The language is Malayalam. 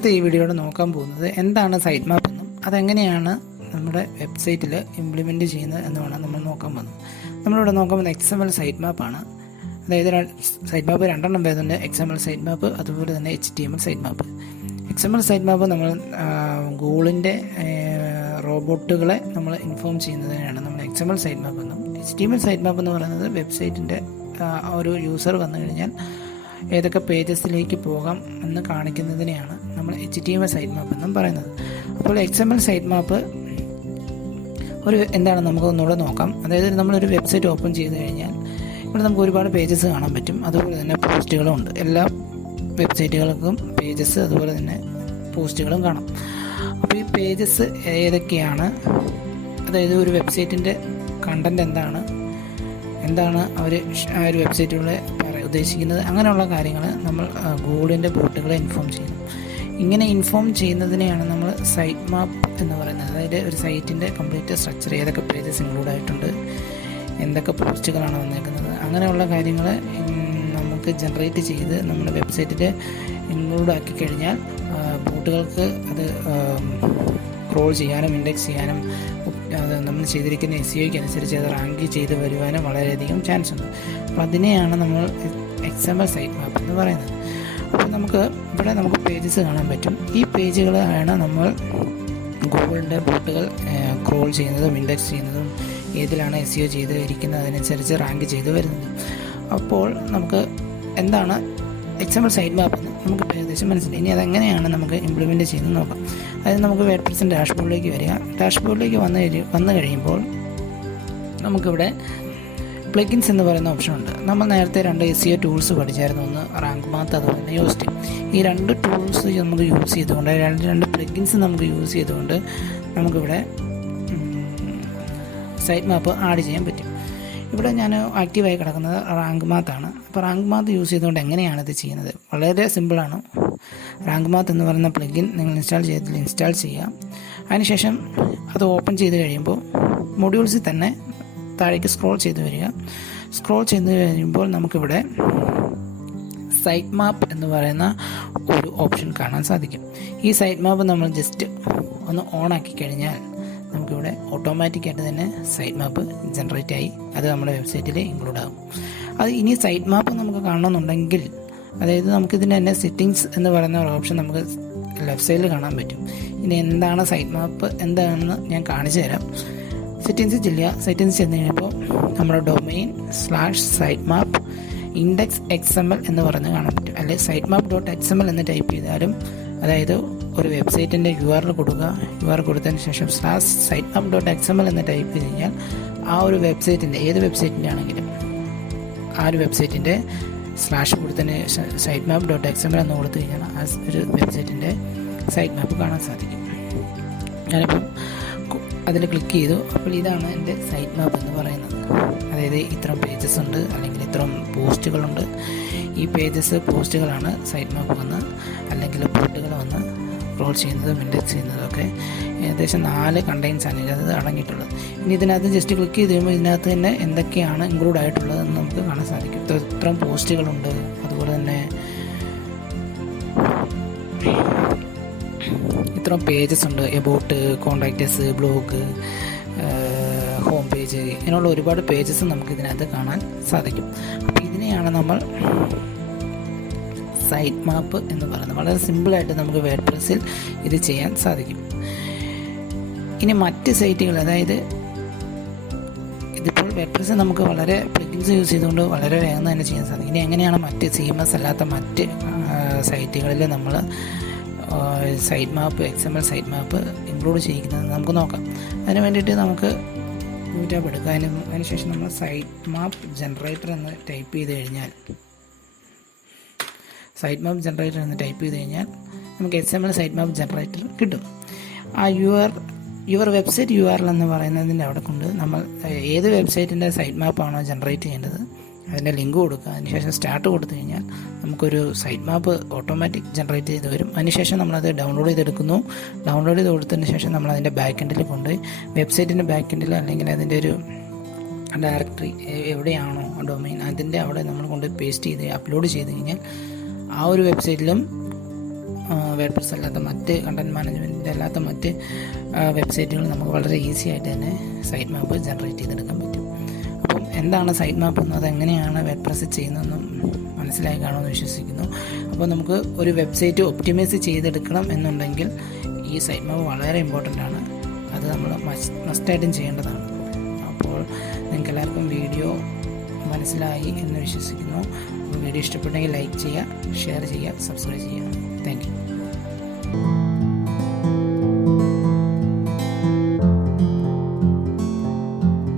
ഇന്നത്തെ ഈ വീഡിയോയിൽ നോക്കാൻ പോകുന്നത് എന്താണ് സൈറ്റ് മാപ്പ് എന്നും അതെങ്ങനെയാണ് നമ്മുടെ വെബ്സൈറ്റിൽ ഇംപ്ലിമെൻറ്റ് ചെയ്യുന്നത് എന്നുമാണ് നമ്മൾ നോക്കാൻ പോകുന്നത്. നമ്മളിവിടെ നോക്കാൻ പോകുന്നത് XML സൈറ്റ് മാപ്പാണ്. അതായത് സൈറ്റ് മാപ്പ് രണ്ടെണ്ണം വരുന്നുണ്ട്, XML സൈറ്റ് മാപ്പ് അതുപോലെ തന്നെ HTML site map. XML site map നമ്മൾ ഗൂഗിളിൻ്റെ റോബോട്ടുകളെ നമ്മൾ ഇൻഫോം ചെയ്യുന്നതിനാണ് നമ്മൾ XML സൈറ്റ് മാപ്പ് എന്നും. HTML സൈറ്റ് മാപ്പ് എന്ന് പറയുന്നത് വെബ്സൈറ്റിൻ്റെ ഒരു യൂസർ വന്നു കഴിഞ്ഞാൽ ഏതൊക്കെ പേജസിലേക്ക് പോകാം എന്ന് കാണിക്കുന്നതിനെയാണ് നമ്മൾ HTML സൈറ്റ് മാപ്പ് എന്നും പറയുന്നത്. അപ്പോൾ XML സൈറ്റ് മാപ്പ് എന്താണ് നമുക്ക് ഒന്നുകൂടെ നോക്കാം. അതായത് നമ്മളൊരു വെബ്സൈറ്റ് ഓപ്പൺ ചെയ്ത് കഴിഞ്ഞാൽ ഇവിടെ നമുക്ക് ഒരുപാട് പേജസ് കാണാൻ പറ്റും, അതുപോലെ തന്നെ പോസ്റ്റുകളും ഉണ്ട്. എല്ലാ വെബ്സൈറ്റുകൾക്കും പേജസ് അതുപോലെ തന്നെ പോസ്റ്റുകളും കാണാം. അപ്പോൾ ഈ പേജസ് ഏതൊക്കെയാണ്, അതായത് ഒരു വെബ്സൈറ്റിൻ്റെ കണ്ടൻറ് എന്താണ് അവർ ആ ഒരു വെബ്സൈറ്റിലൂടെ ഉദ്ദേശിക്കുന്നത്, അങ്ങനെയുള്ള കാര്യങ്ങൾ നമ്മൾ ഗൂഗിളിൻ്റെ ബോട്ടുകളെ ഇൻഫോം ചെയ്യുന്നു. ഇങ്ങനെ ഇൻഫോം ചെയ്യുന്നതിനെയാണ് നമ്മൾ സൈറ്റ് മാപ്പ് എന്ന് പറയുന്നത്. അതായത് ഒരു സൈറ്റിൻ്റെ കംപ്ലീറ്റ് സ്ട്രക്ചർ, ഏതൊക്കെ പേജസ് ഇൻക്ലൂഡ് ആയിട്ടുണ്ട്, എന്തൊക്കെ പോസ്റ്റുകളാണ് വന്നേക്കുന്നത്, അങ്ങനെയുള്ള കാര്യങ്ങൾ നമുക്ക് ജനറേറ്റ് ചെയ്ത് നമ്മുടെ വെബ്സൈറ്റിൽ ഇൻക്ലൂഡ് ആക്കി കഴിഞ്ഞാൽ ബോട്ടുകൾക്ക് അത് ക്രോൾ ചെയ്യാനും ഇൻഡെക്സ് ചെയ്യാനും അത് നമ്മൾ ചെയ്തിരിക്കുന്ന SEOയ്ക്ക് അനുസരിച്ച് അത് റാങ്ക് ചെയ്ത് വരുവാനും വളരെയധികം ചാൻസ് ഉണ്ട്. അപ്പോൾ അതിനെയാണ് നമ്മൾ XML സൈറ്റ് മാപ്പ് എന്ന് പറയുന്നത്. അപ്പോൾ ഇവിടെ നമുക്ക് പേജസ് കാണാൻ പറ്റും. ഈ പേജുകളാണ് നമ്മൾ ഗൂഗിളിൻ്റെ ബോട്ടുകൾ ക്രോൾ ചെയ്യുന്നതും ഇൻഡെക്സ് ചെയ്യുന്നതും ഏതിലാണ് SEO ചെയ്തിരിക്കുന്നത് അതിനനുസരിച്ച് റാങ്ക് ചെയ്ത് വരുന്നത്. അപ്പോൾ നമുക്ക് എന്താണ് XML സൈറ്റ് മാപ്പ് എന്ന് നമുക്ക് ഏകദേശം മനസ്സിലായി. ഇനി അതെങ്ങനെയാണ് നമുക്ക് ഇംപ്ലിമെൻറ്റ് ചെയ്യുന്നത് നോക്കാം. അതായത് നമുക്ക് വേർഡ്പ്രസിൻ്റെ ഡാഷ്ബോർഡിലേക്ക് വരിക. ഡാഷ്ബോർഡിലേക്ക് വന്നു കഴിയുമ്പോൾ നമുക്കിവിടെ പ്ലഗിൻസ് എന്ന് പറയുന്ന ഓപ്ഷൻ ഉണ്ട്. നമ്മൾ നേരത്തെ 2 SEO ടൂൾസ് പഠിച്ചായിരുന്നു, ഒന്ന് റാങ്ക് മാത്ത് അതുപോലെ തന്നെ യോസ്റ്റ്. ഈ 2 ടൂൾസ് നമുക്ക് യൂസ് ചെയ്തുകൊണ്ട് രണ്ട് പ്ലഗിൻസ് നമുക്ക് യൂസ് ചെയ്തുകൊണ്ട് നമുക്കിവിടെ സൈറ്റ് മാപ്പ് ആഡ് ചെയ്യാൻ പറ്റും. ഇവിടെ ഞാൻ ആക്റ്റീവായി കിടക്കുന്നത് റാങ്ക് മാത്താണ്. അപ്പോൾ റാങ്ക് മാത്ത് യൂസ് ചെയ്തുകൊണ്ട് എങ്ങനെയാണ് ഇത് ചെയ്യുന്നത്? വളരെ സിമ്പിളാണ്. റാങ്ക് മാത്ത് എന്ന് പറയുന്ന പ്ലഗിൻ നിങ്ങൾ ഇൻസ്റ്റാൾ ചെയ്യുക. അതിനുശേഷം അത് ഓപ്പൺ ചെയ്ത് കഴിയുമ്പോൾ മൊഡ്യൂൾസിൽ തന്നെ താഴേക്ക് സ്ക്രോൾ ചെയ്ത് വരിക. സ്ക്രോൾ ചെയ്ത് കഴിയുമ്പോൾ നമുക്കിവിടെ സൈറ്റ് മാപ്പ് എന്ന് പറയുന്ന ഒരു ഓപ്ഷൻ കാണാൻ സാധിക്കും. ഈ സൈറ്റ് മാപ്പ് നമ്മൾ ജസ്റ്റ് ഒന്ന് ഓൺ ആക്കി കഴിഞ്ഞാൽ നമുക്കിവിടെ ഓട്ടോമാറ്റിക്കായിട്ട് തന്നെ സൈറ്റ് മാപ്പ് ജനറേറ്റ് ആയി അത് നമ്മുടെ വെബ്സൈറ്റിൽ ഇൻക്ലൂഡ് ആകും. അത് ഇനി സൈറ്റ് മാപ്പ് നമുക്ക് കാണണമെന്നുണ്ടെങ്കിൽ, അതായത് നമുക്കിതിൻ്റെ തന്നെ സെറ്റിങ്സ് എന്ന് പറയുന്ന ഒരു ഓപ്ഷൻ നമുക്ക് ലെഫ്റ്റ് സൈഡിൽ കാണാൻ പറ്റും. ഇനി എന്താണ് സൈറ്റ് മാപ്പ് എന്താണെന്ന് ഞാൻ കാണിച്ചു തരാം. സെറ്റിങ്സ് ചെന്ന് കഴിഞ്ഞപ്പോൾ നമ്മുടെ domain/sitemapp ഇൻഡെക്സ് XML എന്ന് പറഞ്ഞ് കാണാൻ പറ്റും. അല്ലെങ്കിൽ sitemapp.xml എന്ന് ടൈപ്പ് ചെയ്താലും, അതായത് ഒരു വെബ്സൈറ്റിൻ്റെ URL കൊടുക്കുക. URL കൊടുത്തതിന് ശേഷം /sitemapp.xml എന്ന് ടൈപ്പ് ചെയ്ത് കഴിഞ്ഞാൽ ആ ഒരു വെബ്സൈറ്റിൻ്റെ ഏത് വെബ്സൈറ്റിൻ്റെ ആണെങ്കിലും ആ ഒരു വെബ്സൈറ്റിൻ്റെ സ്ലാഷ് കൊടുത്തതിന് sitemapp.xml എന്ന് കൊടുത്തു കഴിഞ്ഞാൽ ആ ഒരു വെബ്സൈറ്റിൻ്റെ സൈറ്റ് മാപ്പ് കാണാൻ സാധിക്കും. ഞാനിപ്പം അതിൽ ക്ലിക്ക് ചെയ്തു. അപ്പോൾ ഇതാണ് എൻ്റെ സൈറ്റ് മാപ്പ് എന്ന് പറയുന്നത്. അതായത് ഇത്രയും പേജസ് ഉണ്ട്, അല്ലെങ്കിൽ ഇത്രയും പോസ്റ്റുകളുണ്ട്. ഈ പോസ്റ്റുകളാണ് സൈറ്റ് മാപ്പ് വന്ന്, അല്ലെങ്കിൽ ബോട്ടുകൾ വന്ന് ക്രോൾ ചെയ്യുന്നതും ഇൻഡെക്സ് ചെയ്യുന്നതും ഒക്കെ. ഏകദേശം 4 കണ്ടെയ്ൻസാണ് ഇതിനകത്ത് അടങ്ങിയിട്ടുള്ളത്. ഇനി ഇതിനകത്ത് ജസ്റ്റ് ക്ലിക്ക് ചെയ്ത് കഴിയുമ്പോൾ ഇതിനകത്ത് തന്നെ എന്തൊക്കെയാണ് ഇൻക്ലൂഡ് ആയിട്ടുള്ളതെന്ന് നമുക്ക് കാണാൻ സാധിക്കും. ഇത്രയും പോസ്റ്റുകളുണ്ട്, അതുപോലെ തന്നെ ഇത്രയും പേജസ് ഉണ്ട്. എബൌട്ട്, കോണ്ടാക്റ്റസ്, ബ്ലോഗ്, ഹോം പേജ്, ഇങ്ങനെയുള്ള ഒരുപാട് പേജസ് നമുക്ക് ഇതിനകത്ത് കാണാൻ സാധിക്കും. അപ്പോൾ ഇതിനെയാണ് നമ്മൾ സൈറ്റ് മാപ്പ് എന്ന് പറയുന്നത്. വളരെ സിമ്പിളായിട്ട് നമുക്ക് വേർഡ്പ്രസ്സിൽ ഇത് ചെയ്യാൻ സാധിക്കും. ഇനി മറ്റ് സൈറ്റുകൾ, അതായത് ഇതിപ്പോൾ വേർഡ്പ്രസ്സിൽ നമുക്ക് വളരെ പ്ലഗിൻസ് യൂസ് ചെയ്തുകൊണ്ട് വളരെ വേഗം തന്നെ ചെയ്യാൻ സാധിക്കും. ഇനി എങ്ങനെയാണ് മറ്റ് CMS അല്ലാത്ത മറ്റ് സൈറ്റുകളിൽ നമ്മൾ site map XML site map include ചെയ്യിക്കുന്നത് നമുക്ക് നോക്കാം. അതിന് വേണ്ടിയിട്ട് നമുക്ക് യൂട്യൂബ് എടുക്കുക. അതിനുശേഷം നമ്മൾ സൈറ്റ് മാപ്പ് ജനറേറ്റർ എന്ന് ടൈപ്പ് ചെയ്ത് കഴിഞ്ഞാൽ നമുക്ക് XML സൈറ്റ് മാപ്പ് ജനറേറ്റർ കിട്ടും. ആ യുവർ വെബ്സൈറ്റ് URL എന്ന് പറയുന്നതിൻ്റെ അവിടെ കൊണ്ട് നമ്മൾ ഏത് വെബ്സൈറ്റിൻ്റെ സൈറ്റ് മാപ്പാണോ ജനറേറ്റ് ചെയ്യേണ്ടത് അതിൻ്റെ ലിങ്ക് കൊടുക്കുക. അതിനുശേഷം സ്റ്റാർട്ട് കൊടുത്തു കഴിഞ്ഞാൽ നമുക്കൊരു സൈറ്റ് മാപ്പ് ഓട്ടോമാറ്റിക് ജനറേറ്റ് ചെയ്ത് വരും. അതിനുശേഷം നമ്മളത് ഡൗൺലോഡ് ചെയ്തെടുക്കുന്നു. ഡൗൺലോഡ് ചെയ്ത് കൊടുത്തതിന് ശേഷം നമ്മൾ അതിൻ്റെ ബാക്ക് എൻഡിൽ കൊണ്ടുപോയി വെബ്സൈറ്റിൻ്റെ ബാക്ക് എൻഡിൽ അല്ലെങ്കിൽ അതിൻ്റെ ഒരു ഡയറക്ടറി എവിടെയാണോ ഡൊമൈൻ അതിൻ്റെ അവിടെ നമ്മൾ കൊണ്ട് പേസ്റ്റ് ചെയ്ത് അപ്ലോഡ് ചെയ്ത് കഴിഞ്ഞാൽ ആ ഒരു വെബ്സൈറ്റിലും വേർഡ്പ്രസ് അല്ലാത്ത മറ്റ് കണ്ടൻറ് മാനേജ്മെൻറ്റിൻ്റെ അല്ലാത്ത മറ്റ് വെബ്സൈറ്റുകൾ നമുക്ക് വളരെ ഈസി ആയിട്ട് തന്നെ സൈറ്റ് മാപ്പ് ജനറേറ്റ് ചെയ്തെടുക്കാൻ പറ്റും. അപ്പം എന്താണ് സൈറ്റ് മാപ്പ് എന്നത്, എങ്ങനെയാണ് വേർഡ്പ്രസ് ചെയ്യുന്നതെന്നും മനസ്സിലായി കാണുമെന്ന് വിശ്വസിക്കുന്നു. അപ്പോൾ നമുക്ക് ഒരു വെബ്സൈറ്റ് ഒപ്റ്റിമൈസ് ചെയ്തെടുക്കണം എന്നുണ്ടെങ്കിൽ ഈ സൈറ്റ് മാപ്പ് വളരെ ഇമ്പോർട്ടൻ്റ് ആണ്. അത് നമ്മൾ മസ്റ്റായിട്ടും ചെയ്യേണ്ടതാണ്. അപ്പോൾ നിങ്ങൾക്ക് എല്ലാവർക്കും വീഡിയോ മനസ്സിലായി എന്ന് വിശ്വസിക്കുന്നു. വീഡിയോ ഇഷ്ടപ്പെട്ടെങ്കിൽ ലൈക്ക് ചെയ്യുക, ഷെയർ ചെയ്യുക, സബ്സ്ക്രൈബ് ചെയ്യുക. Thank you.